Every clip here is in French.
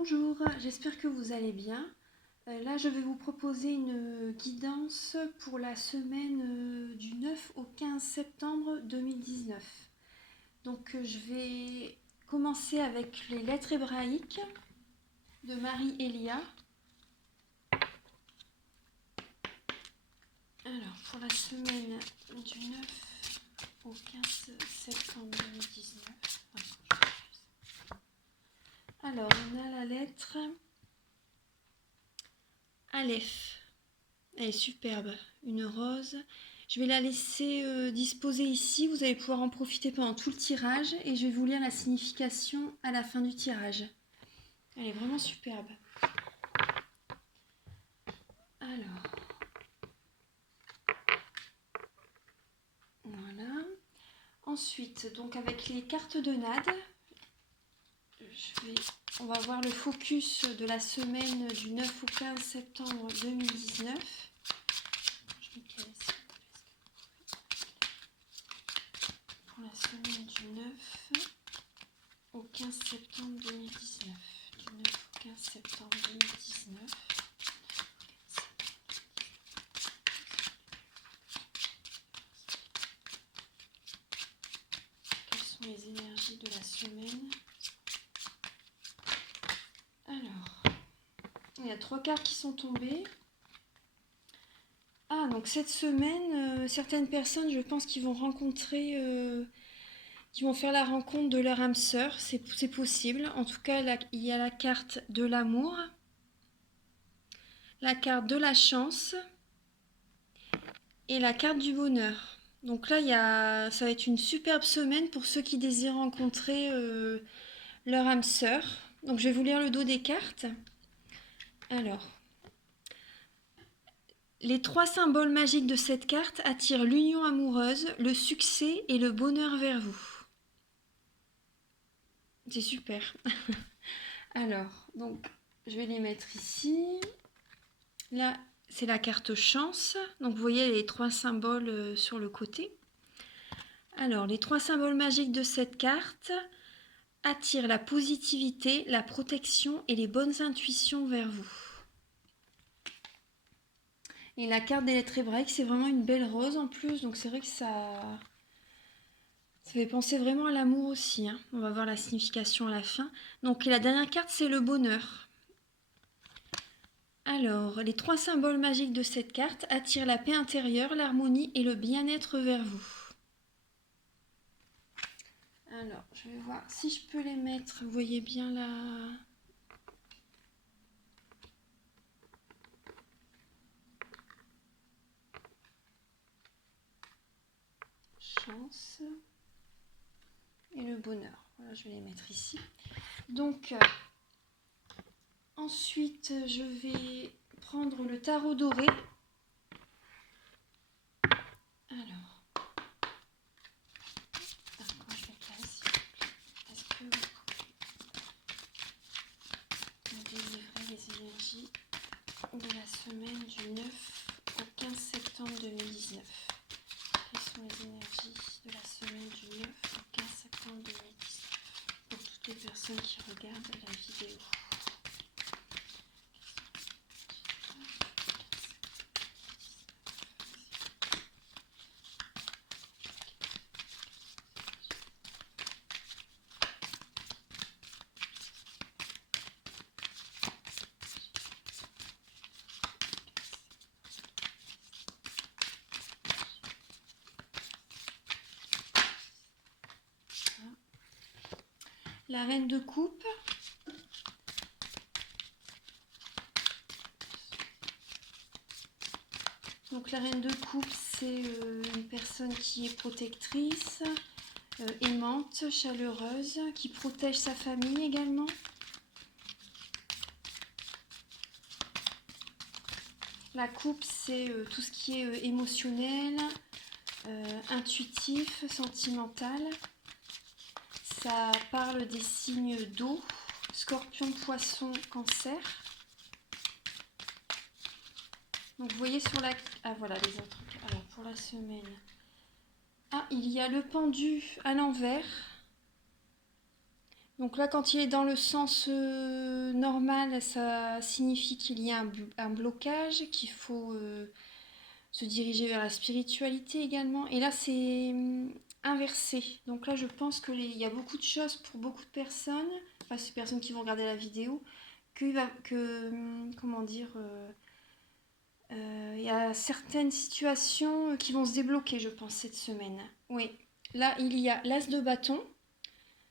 Bonjour, j'espère que vous allez bien. Là, je vais vous proposer une guidance pour la semaine du 9 au 15 septembre 2019. Donc, je vais commencer avec les lettres hébraïques de Marie-Elia. Alors, pour la semaine du 9 au 15 septembre 2019. Alors, on a la lettre Aleph. Elle est superbe, une rose. Je vais la laisser disposer ici. Vous allez pouvoir en profiter pendant tout le tirage et je vais vous lire la signification à la fin du tirage. Elle est vraiment superbe. Alors, voilà. Ensuite, donc avec les cartes de Nade, on va voir le focus de la semaine du 9 au 15 septembre 2019. Pour la semaine du 9 au 15 septembre 2019. Du 9 au 15 septembre 2019. Quelles sont les énergies de la semaine? Alors, il y a 3 cartes qui sont tombées. Ah, donc cette semaine, certaines personnes, je pense, qui vont qui vont faire la rencontre de leur âme sœur. C'est possible. En tout cas, il y a la carte de l'amour, la carte de la chance et la carte du bonheur. Donc là, ça va être une superbe semaine pour ceux qui désirent rencontrer leur âme sœur. Donc je vais vous lire le dos des cartes. Alors, les 3 symboles magiques de cette carte attirent l'union amoureuse, le succès et le bonheur vers vous. C'est super. Alors, donc, je vais les mettre ici. Là, c'est la carte chance. Donc, vous voyez les 3 symboles sur le côté. Alors, les 3 symboles magiques de cette carte attirent la positivité, la protection et les bonnes intuitions vers vous. Et la carte des lettres hébraïques, c'est vraiment une belle rose en plus. Donc, c'est vrai que ça fait penser vraiment à l'amour aussi. Hein. On va voir la signification à la fin. Donc, la dernière carte, c'est le bonheur. Alors, les 3 symboles magiques de cette carte attirent la paix intérieure, l'harmonie et le bien-être vers vous. Alors, je vais voir si je peux les mettre. Vous voyez bien la chance et le bonheur. Voilà, je vais les mettre ici. Donc, ensuite, je vais prendre le tarot doré. Alors, d'accord, je le place. Est-ce que vous pouvez me délivrer les énergies de la semaine du 9 au 15 septembre 2019? Quelles sont les énergies de la semaine du 9 au 15 septembre 2019 pour toutes les personnes qui regardent la vidéo? La reine de coupe. Donc la reine de coupe, c'est une personne qui est protectrice, aimante, chaleureuse, qui protège sa famille également. La coupe, c'est tout ce qui est émotionnel, intuitif, sentimental. Ça parle des signes d'eau, scorpion, poisson, cancer. Donc vous voyez sur la... Ah voilà les autres. Alors pour la semaine. Ah, il y a le pendu à l'envers. Donc là, quand il est dans le sens normal, ça signifie qu'il y a un blocage, qu'il faut se diriger vers la spiritualité également. Et là, c'est inversé. Donc là, je pense qu'il y a beaucoup de choses pour beaucoup de personnes, enfin, ces personnes qui vont regarder la vidéo, comment dire, il y a certaines situations qui vont se débloquer, je pense, cette semaine. Oui. Là, il y a l'as de bâton.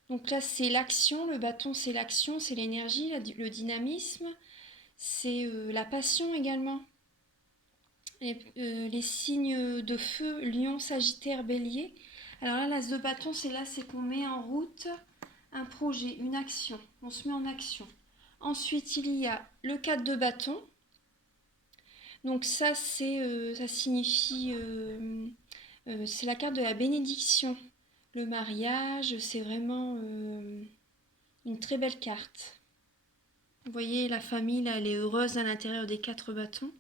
Donc là, c'est l'action. Le bâton, c'est l'action, c'est l'énergie, le dynamisme. C'est la passion également. Les signes de feu, lion, sagittaire, bélier. Alors là, l'as de bâton, c'est qu'on met en route un projet, une action. On se met en action. Ensuite, il y a le 4 de bâton. Donc ça, ça signifie, c'est la carte de la bénédiction. Le mariage, c'est vraiment une très belle carte. Vous voyez, la famille, là, elle est heureuse à l'intérieur des 4 bâtons.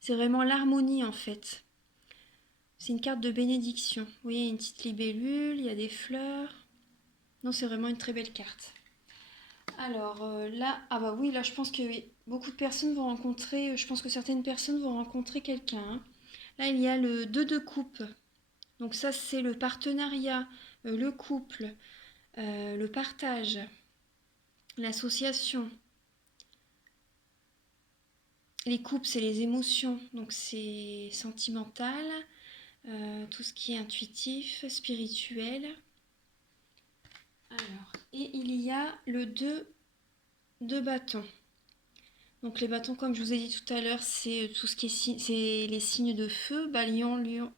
C'est vraiment l'harmonie, en fait. C'est une carte de bénédiction. Vous voyez, il y a une petite libellule, il y a des fleurs. Non, c'est vraiment une très belle carte. Alors là, ah bah oui, là je pense que oui, beaucoup de personnes vont rencontrer, je pense que certaines personnes vont rencontrer quelqu'un, hein. Là, il y a le 2 de coupe. Donc ça, c'est le partenariat, le couple, le partage, l'association. Les couples, c'est les émotions, donc c'est sentimental, tout ce qui est intuitif, spirituel. Alors, et il y a le 2 de bâton. Donc les bâtons, comme je vous ai dit tout à l'heure, c'est tout ce qui est c'est les signes de feu,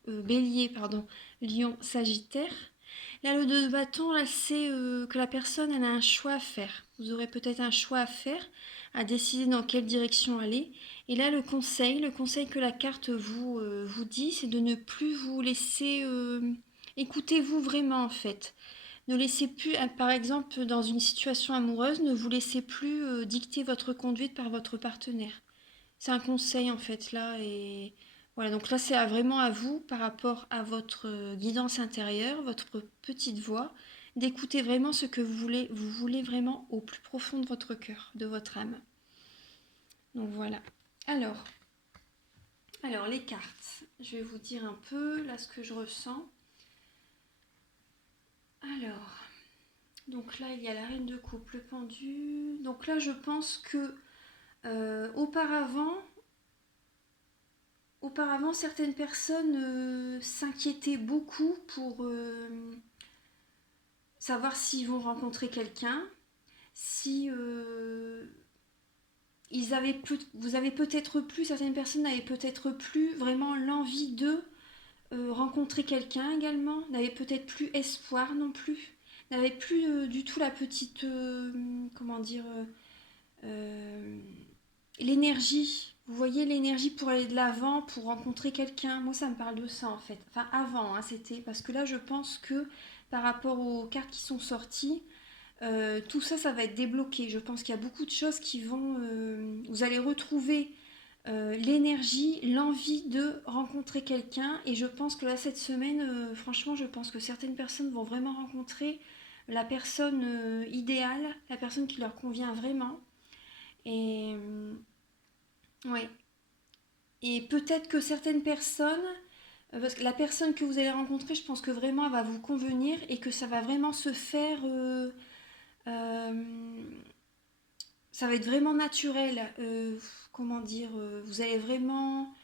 bélier, pardon, lion, sagittaire. Là, le 2 de bâton, là, c'est que la personne, elle a un choix à faire. Vous aurez peut-être un choix à faire, à décider dans quelle direction aller. Et là, le conseil que la carte vous dit, c'est de ne plus vous laisser... écoutez-vous vraiment, en fait. Ne laissez plus, par exemple, dans une situation amoureuse, ne vous laissez plus dicter votre conduite par votre partenaire. C'est un conseil en fait là et voilà, donc là c'est vraiment à vous par rapport à votre guidance intérieure, votre petite voix, d'écouter vraiment ce que vous voulez vraiment au plus profond de votre cœur, de votre âme. Donc voilà. Alors, alors les cartes, je vais vous dire un peu là ce que je ressens. Alors, donc là il y a la reine de coupe, le pendu. Donc là je pense que auparavant, certaines personnes s'inquiétaient beaucoup pour savoir s'ils vont rencontrer quelqu'un, si vous avez peut-être plus, certaines personnes n'avaient peut-être plus vraiment l'envie de rencontrer quelqu'un également, n'avaient peut-être plus espoir non plus, n'avaient plus du tout la petite, comment dire, euh, l'énergie. Vous voyez l'énergie pour aller de l'avant, pour rencontrer quelqu'un. Moi, ça me parle de ça en fait. Enfin, avant, hein, c'était. Parce que là, je pense que par rapport aux cartes qui sont sorties, tout ça, ça va être débloqué. Je pense qu'il y a beaucoup de choses qui vont. Vous allez retrouver l'énergie, l'envie de rencontrer quelqu'un. Et je pense que là, cette semaine, franchement, je pense que certaines personnes vont vraiment rencontrer la personne idéale, la personne qui leur convient vraiment. Et ouais. Et peut-être que certaines personnes, parce que la personne que vous allez rencontrer, je pense que vraiment elle va vous convenir et que ça va vraiment se faire, euh, ça va être vraiment naturel. Comment dire, vous allez vraiment,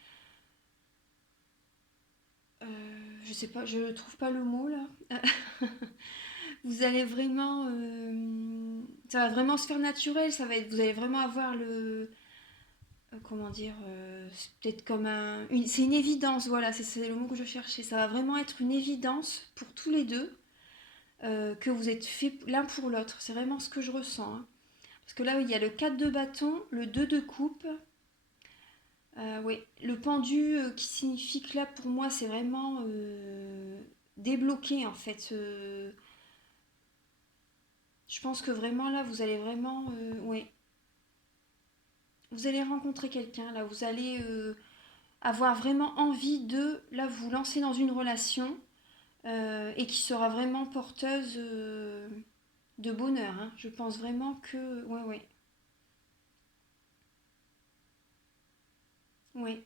je sais pas, je trouve pas le mot là. Vous allez vraiment, ça va vraiment se faire naturel. Vous allez vraiment avoir comment dire, c'est peut-être comme c'est une évidence, voilà, c'est le mot que je cherchais. Ça va vraiment être une évidence pour tous les deux que vous êtes faits l'un pour l'autre. C'est vraiment ce que je ressens, hein. Parce que là, il y a le 4 de bâton, le 2 de coupe. Oui, le pendu qui signifie que là, pour moi, c'est vraiment débloqué en fait. Je pense que vraiment là, vous allez vraiment, ouais, vous allez rencontrer quelqu'un. Là, vous allez avoir vraiment envie de là vous lancer dans une relation et qui sera vraiment porteuse de bonheur, hein. Je pense vraiment que... Ouais, ouais, ouais.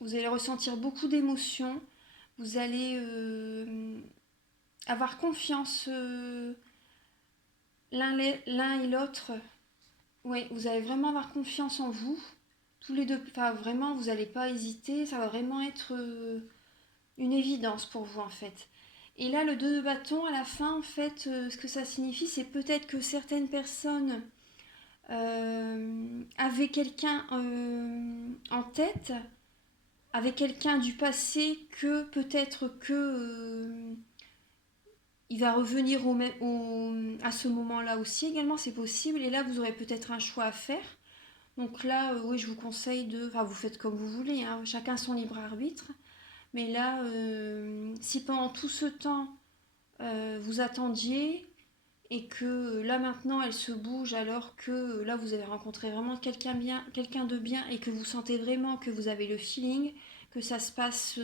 Vous allez ressentir beaucoup d'émotions. Vous allez avoir confiance l'un et l'autre. Oui, vous allez vraiment avoir confiance en vous. Tous les deux, enfin vraiment, vous n'allez pas hésiter. Ça va vraiment être une évidence pour vous en fait. Et là, le 2 de bâton, à la fin, en fait, ce que ça signifie, c'est peut-être que certaines personnes avaient quelqu'un en tête, avaient quelqu'un du passé que peut-être que il va revenir à ce moment-là aussi également, c'est possible. Et là, vous aurez peut-être un choix à faire. Donc là, oui, je vous conseille de... Enfin, vous faites comme vous voulez, hein, chacun son libre arbitre. Mais là, si pendant tout ce temps, vous attendiez et que là maintenant elle se bouge alors que là vous avez rencontré vraiment quelqu'un de bien et que vous sentez vraiment que vous avez le feeling, que ça se passe,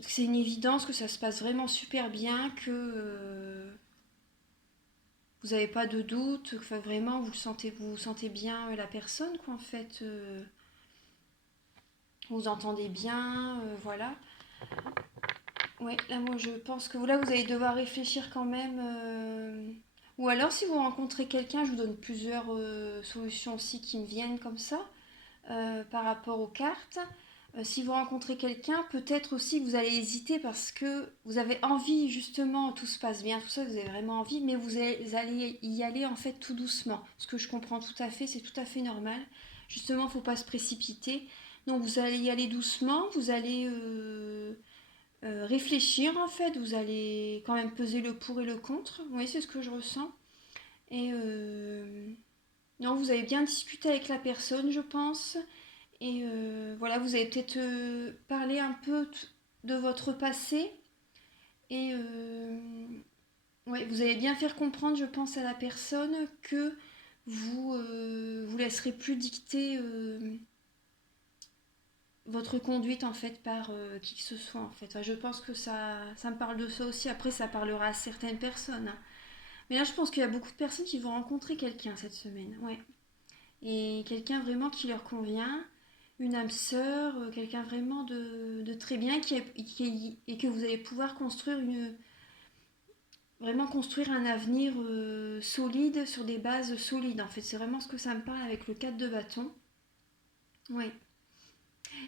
c'est une évidence que ça se passe vraiment super bien, que vous n'avez pas de doute, que vraiment vous sentez bien la personne quoi en fait, vous entendez bien, voilà. Ouais, là moi je pense que là vous allez devoir réfléchir quand même. Ou alors si vous rencontrez quelqu'un, je vous donne plusieurs solutions aussi qui me viennent comme ça par rapport aux cartes. Si vous rencontrez quelqu'un, peut-être aussi que vous allez hésiter parce que vous avez envie justement, tout se passe bien, tout ça, vous avez vraiment envie, mais vous allez y aller en fait tout doucement. Ce que je comprends tout à fait, c'est tout à fait normal. Justement, il ne faut pas se précipiter. Donc vous allez y aller doucement, vous allez réfléchir en fait, vous allez quand même peser le pour et le contre. Oui, c'est ce que je ressens. Et non, vous avez bien discuté avec la personne, je pense. Et voilà, vous avez peut-être parlé un peu de votre passé. Et ouais, vous allez bien faire comprendre, je pense, à la personne que vous laisserez plus dicter votre conduite en fait par qui que ce soit en fait. Enfin, je pense que ça me parle de ça aussi. Après, ça parlera à certaines personnes, hein. Mais là, je pense qu'il y a beaucoup de personnes qui vont rencontrer quelqu'un cette semaine. Ouais. Et quelqu'un vraiment qui leur convient, une âme sœur, quelqu'un vraiment de très bien et que vous allez pouvoir vraiment construire un avenir solide sur des bases solides. En fait, c'est vraiment ce que ça me parle avec le 4 de bâton. Ouais.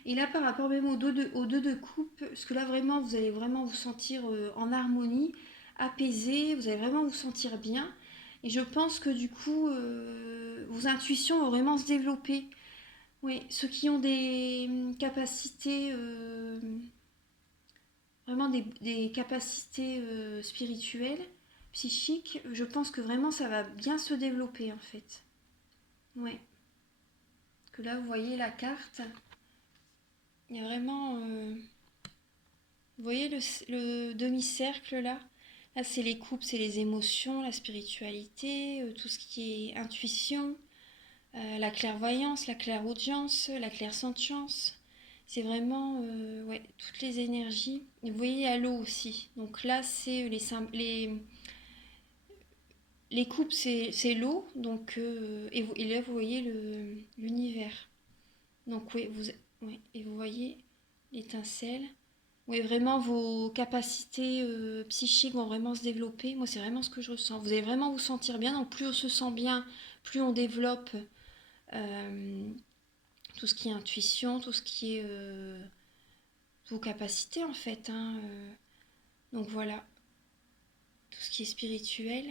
Et là, par rapport même aux deux de coupe, parce que là, vraiment, vous allez vraiment vous sentir en harmonie, apaisé, vous allez vraiment vous sentir bien. Et je pense que du coup, vos intuitions vont vraiment se développer. Oui, ceux qui ont des capacités, vraiment des capacités spirituelles, psychiques, je pense que vraiment ça va bien se développer en fait. Ouais. Parce que là, vous voyez la carte, il y a vraiment... vous voyez le demi-cercle là? Là, c'est les coupes, c'est les émotions, la spiritualité, tout ce qui est intuition, la clairvoyance, la clairaudience, la clairsentience. C'est vraiment ouais, toutes les énergies. Et vous voyez, à l'eau aussi. Donc là, c'est les coupes, c'est l'eau. Donc, et là, vous voyez l'univers. Donc, oui, ouais, et vous voyez l'étincelle. Oui, vraiment, vos capacités psychiques vont vraiment se développer. Moi, c'est vraiment ce que je ressens. Vous allez vraiment vous sentir bien. Donc, plus on se sent bien, plus on développe euh, tout ce qui est intuition, tout ce qui est vos capacités, en fait, hein, donc, voilà, tout ce qui est spirituel.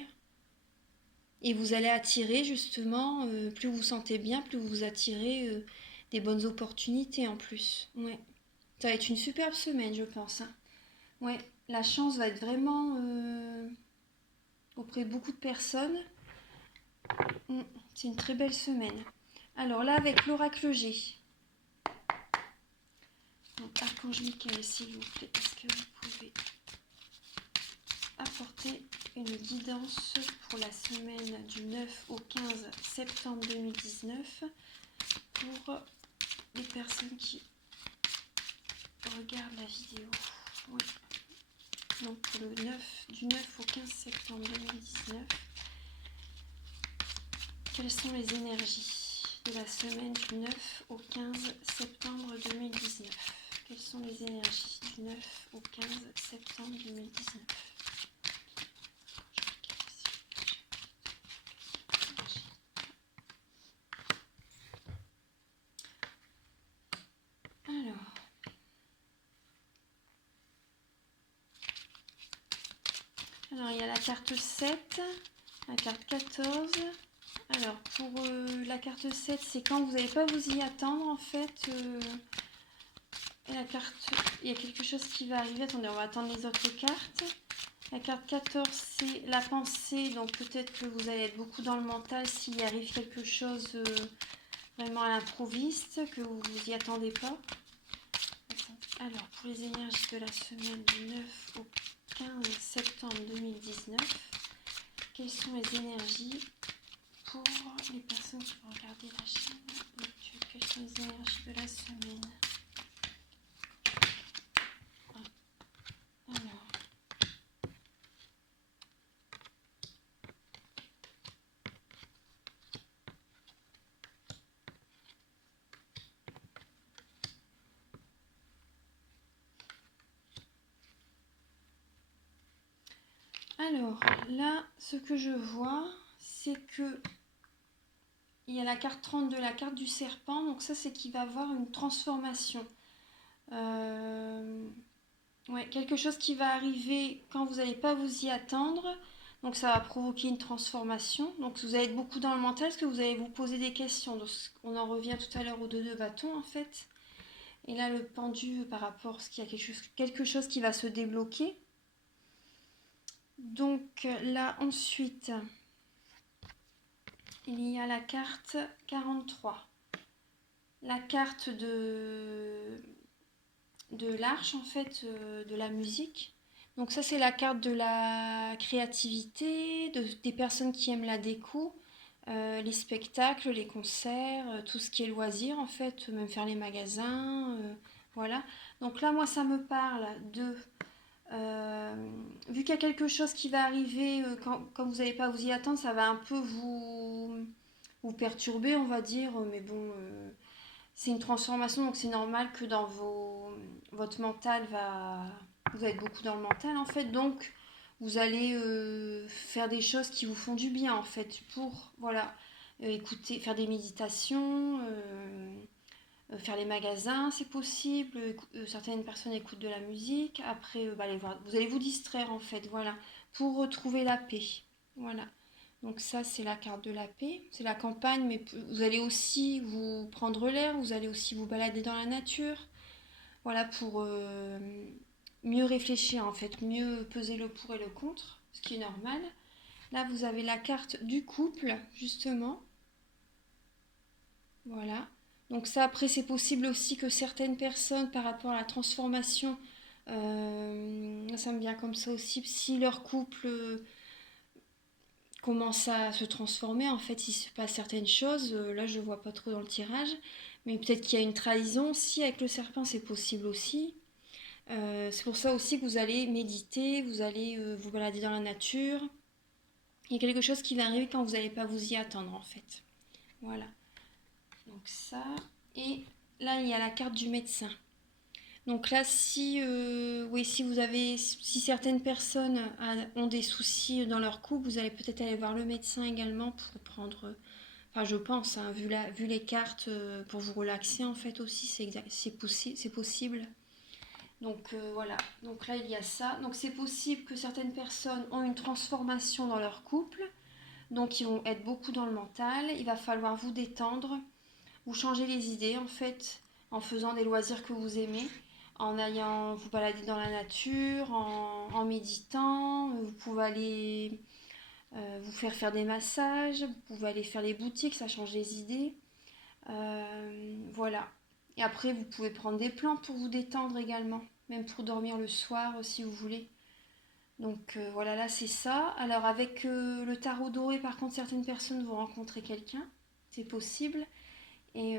Et vous allez attirer, justement, plus vous vous sentez bien, plus vous attirez des bonnes opportunités en plus. Ouais. Ça va être une superbe semaine, je pense, hein. Ouais, la chance va être vraiment auprès de beaucoup de personnes. C'est une très belle semaine. Alors là, avec l'oracle G. Donc, Archange Michael, s'il vous plaît, est-ce que vous pouvez apporter une guidance pour la semaine du 9 au 15 septembre 2019 pour les personnes qui regardent la vidéo? Oui. Donc pour le 9, du 9 au 15 septembre 2019, quelles sont les énergies de la semaine du 9 au 15 septembre 2019? Quelles sont les énergies du 9 au 15 septembre 2019? Alors, il y a la carte 7, la carte 14. Alors, pour la carte 7, c'est quand vous n'allez pas vous y attendre, en fait. La carte, il y a quelque chose qui va arriver. Attendez, on va attendre les autres cartes. La carte 14, c'est la pensée. Donc, peut-être que vous allez être beaucoup dans le mental s'il arrive quelque chose vraiment à l'improviste, que vous ne vous y attendez pas. Alors, pour les énergies de la semaine du 9 au 15 septembre 2019, quelles sont les énergies pour les personnes qui vont regarder la chaîne YouTube? Quelles sont les énergies de la semaine? Alors, là, ce que je vois, c'est que il y a la carte 32, la carte du serpent. Donc ça, c'est qu'il va avoir une transformation. Ouais, quelque chose qui va arriver quand vous n'allez pas vous y attendre. Donc ça va provoquer une transformation. Donc vous allez être beaucoup dans le mental parce que vous allez vous poser des questions. Donc, on en revient tout à l'heure aux deux de bâton en fait. Et là, le pendu par rapport à ce qu'il y a quelque chose qui va se débloquer. Donc là, ensuite, il y a la carte 43. La carte de l'arche, en fait, de la musique. Donc ça, c'est la carte de la créativité, des personnes qui aiment la déco, les spectacles, les concerts, tout ce qui est loisir, en fait, même faire les magasins, voilà. Donc là, moi, ça me parle de... vu qu'il y a quelque chose qui va arriver quand vous n'allez pas vous y attendre, ça va un peu vous perturber, on va dire, mais bon... c'est une transformation, donc c'est normal que dans votre mental vous êtes beaucoup dans le mental en fait, donc vous allez faire des choses qui vous font du bien en fait, pour voilà, écouter, faire des méditations, faire les magasins, c'est possible. Certaines personnes écoutent de la musique. Après, allez voir, vous allez vous distraire en fait, voilà, pour retrouver la paix, voilà. Donc ça, c'est la carte de la paix, c'est la campagne, mais vous allez aussi vous prendre l'air, vous allez aussi vous balader dans la nature, voilà, pour mieux réfléchir en fait, mieux peser le pour et le contre, ce qui est normal. Là, vous avez la carte du couple, justement, voilà. Donc ça, après, c'est possible aussi que certaines personnes, par rapport à la transformation, ça me vient comme ça aussi, si leur couple commence à se transformer, en fait, il se passe certaines choses, là je vois pas trop dans le tirage, mais peut-être qu'il y a une trahison aussi avec le serpent, c'est possible aussi. C'est pour ça aussi que vous allez méditer, vous allez vous balader dans la nature. Il y a quelque chose qui va arriver quand vous n'allez pas vous y attendre en fait. Voilà. Donc ça. Et là, il y a la carte du médecin. Donc là, si certaines personnes ont des soucis dans leur couple, vous allez peut-être aller voir le médecin également pour prendre, enfin je pense, hein, vu les cartes, pour vous relaxer en fait aussi, c'est possible. Donc voilà, donc là il y a ça. Donc c'est possible que certaines personnes ont une transformation dans leur couple, donc ils vont être beaucoup dans le mental, il va falloir vous détendre, vous changer les idées en fait, en faisant des loisirs que vous aimez, en allant vous balader dans la nature, en méditant. Vous pouvez aller vous faire des massages, vous pouvez aller faire les boutiques, ça change les idées. Voilà. Et après, vous pouvez prendre des plantes pour vous détendre également, même pour dormir le soir si vous voulez. Donc voilà, là c'est ça. Alors avec le tarot doré, par contre, certaines personnes vont rencontrer quelqu'un, c'est possible. Et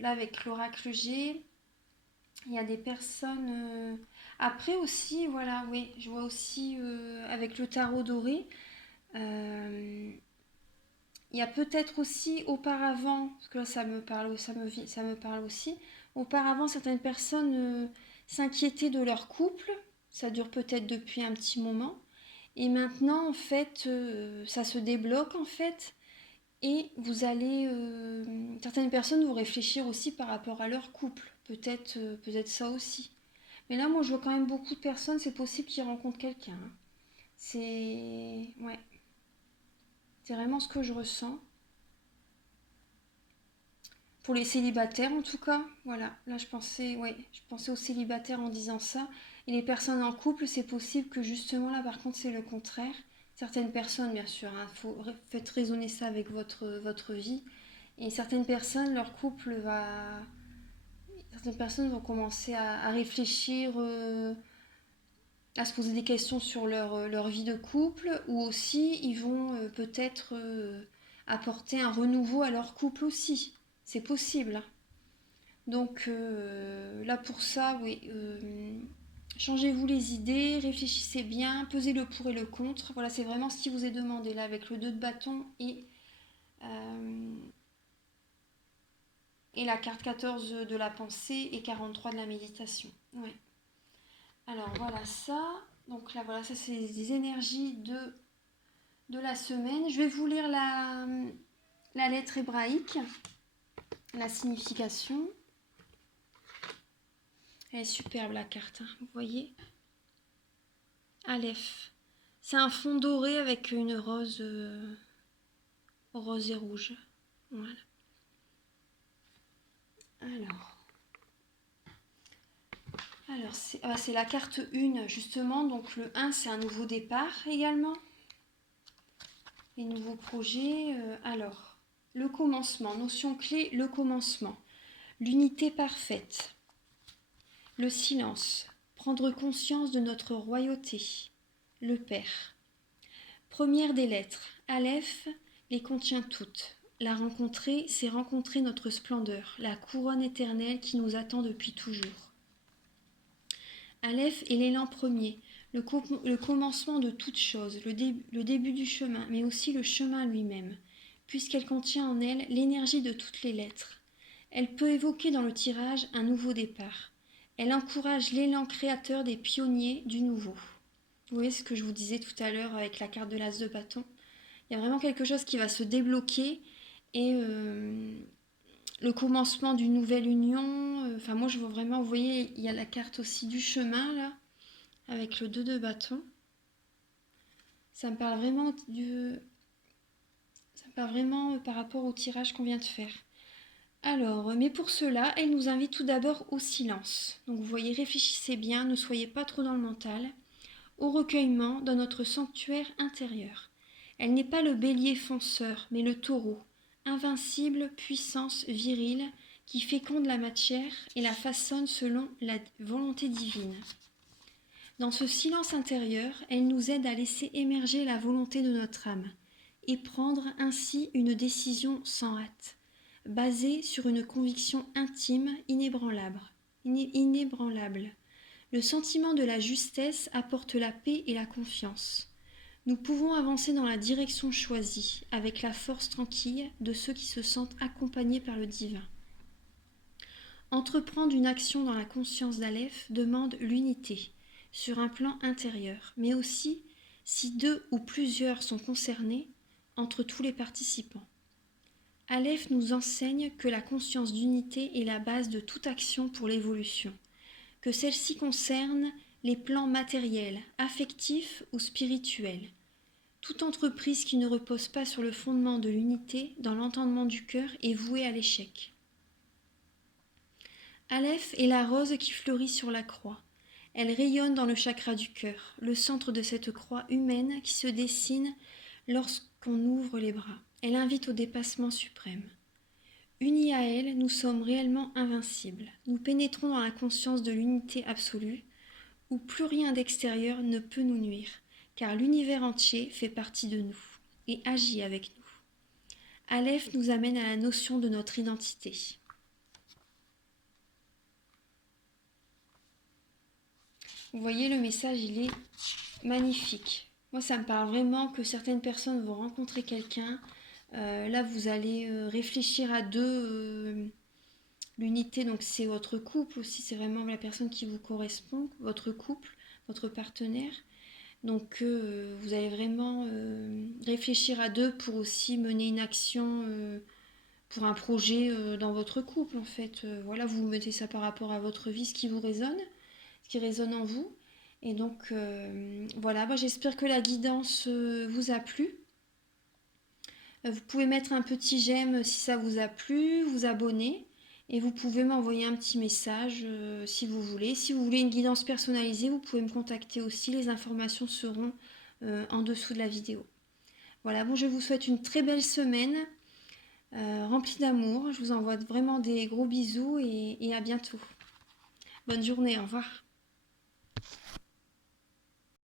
là avec l'oracle G, Il y a des personnes... Après aussi, voilà, oui, je vois aussi avec le tarot doré, euh, il y a peut-être aussi auparavant, parce que là ça me parle, ça me parle aussi, auparavant certaines personnes s'inquiétaient de leur couple, ça dure peut-être depuis un petit moment, et maintenant en fait ça se débloque en fait, et vous allez, certaines personnes vont réfléchir aussi par rapport à leur couple, peut-être ça aussi. Mais là moi je vois quand même beaucoup de personnes, c'est possible qu'ils rencontrent quelqu'un, hein. Ouais, c'est vraiment ce que je ressens. Pour les célibataires en tout cas, voilà. Là je pensais, ouais, je pensais aux célibataires en disant ça. Et les personnes en couple, c'est possible que justement là par contre c'est le contraire. Certaines personnes, bien sûr, hein, faites raisonner ça avec votre vie. Et certaines personnes, leur couple va... Certaines personnes vont commencer à réfléchir, à se poser des questions sur leur vie de couple, ou aussi ils vont peut-être apporter un renouveau à leur couple aussi. C'est possible, hein. Donc là pour ça, oui, changez-vous les idées, réfléchissez bien, pesez le pour et le contre. Voilà, c'est vraiment ce qui vous est demandé là avec le 2 de bâton euh, et la carte 14 de la pensée et 43 de la méditation. Ouais. Alors voilà ça. Donc là voilà, ça c'est des énergies de la semaine. Je vais vous lire la lettre hébraïque, la signification. Elle est superbe la carte, hein, vous voyez. Aleph. C'est un fond doré avec une rose, rose et rouge. Voilà. Alors c'est la carte 1 justement. Donc le 1 c'est un nouveau départ également. Les nouveaux projets. Alors, le commencement. Notion clé, le commencement. L'unité parfaite. Le silence. Prendre conscience de notre royauté. Le Père. Première des lettres. Aleph les contient toutes. La rencontrer, c'est rencontrer notre splendeur, la couronne éternelle qui nous attend depuis toujours. Aleph est l'élan premier, le commencement de toute chose, le début du chemin, mais aussi le chemin lui-même, puisqu'elle contient en elle l'énergie de toutes les lettres. Elle peut évoquer dans le tirage un nouveau départ. Elle encourage l'élan créateur des pionniers du nouveau. Vous voyez ce que je vous disais tout à l'heure avec la carte de l'as de bâton. Il y a vraiment quelque chose qui va se débloquer et le commencement d'une nouvelle union. Enfin, moi, je vois vraiment, vous voyez, il y a la carte aussi du chemin, là, avec le 2 de bâton. Ça me parle vraiment ça me parle vraiment par rapport au tirage qu'on vient de faire. Alors, mais pour cela, elle nous invite tout d'abord au silence. Donc, vous voyez, réfléchissez bien, ne soyez pas trop dans le mental. Au recueillement dans notre sanctuaire intérieur. Elle n'est pas le bélier fonceur, mais le taureau, invincible puissance virile qui féconde la matière et la façonne selon la volonté divine. Dans ce silence intérieur, elle nous aide à laisser émerger la volonté de notre âme et prendre ainsi une décision sans hâte, basée sur une conviction intime inébranlable. Le sentiment de la justesse apporte la paix et la confiance. Nous pouvons avancer dans la direction choisie, avec la force tranquille de ceux qui se sentent accompagnés par le divin. Entreprendre une action dans la conscience d'Aleph demande l'unité, sur un plan intérieur, mais aussi, si 2 ou plusieurs sont concernés, entre tous les participants. Aleph nous enseigne que la conscience d'unité est la base de toute action pour l'évolution, que celle-ci concerne les plans matériels, affectifs ou spirituels. Toute entreprise qui ne repose pas sur le fondement de l'unité dans l'entendement du cœur est vouée à l'échec. Aleph est la rose qui fleurit sur la croix. Elle rayonne dans le chakra du cœur, le centre de cette croix humaine qui se dessine lorsqu'on ouvre les bras. Elle invite au dépassement suprême. Unis à elle, nous sommes réellement invincibles. Nous pénétrons dans la conscience de l'unité absolue, où plus rien d'extérieur ne peut nous nuire, car l'univers entier fait partie de nous et agit avec nous. Aleph nous amène à la notion de notre identité. Vous voyez, le message, il est magnifique. Moi, ça me parle vraiment que certaines personnes vont rencontrer quelqu'un. Là, vous allez réfléchir à deux. L'unité, donc c'est votre couple aussi, c'est vraiment la personne qui vous correspond, votre couple, votre partenaire. Donc vous allez vraiment réfléchir à deux pour aussi mener une action pour un projet dans votre couple en fait. Voilà, vous mettez ça par rapport à votre vie, ce qui vous résonne, ce qui résonne en vous. Et donc voilà, j'espère que la guidance vous a plu. Vous pouvez mettre un petit j'aime si ça vous a plu, vous abonner. Et vous pouvez m'envoyer un petit message si vous voulez. Si vous voulez une guidance personnalisée, vous pouvez me contacter aussi. Les informations seront en dessous de la vidéo. Voilà, je vous souhaite une très belle semaine remplie d'amour. Je vous envoie vraiment des gros bisous et à bientôt. Bonne journée, au revoir.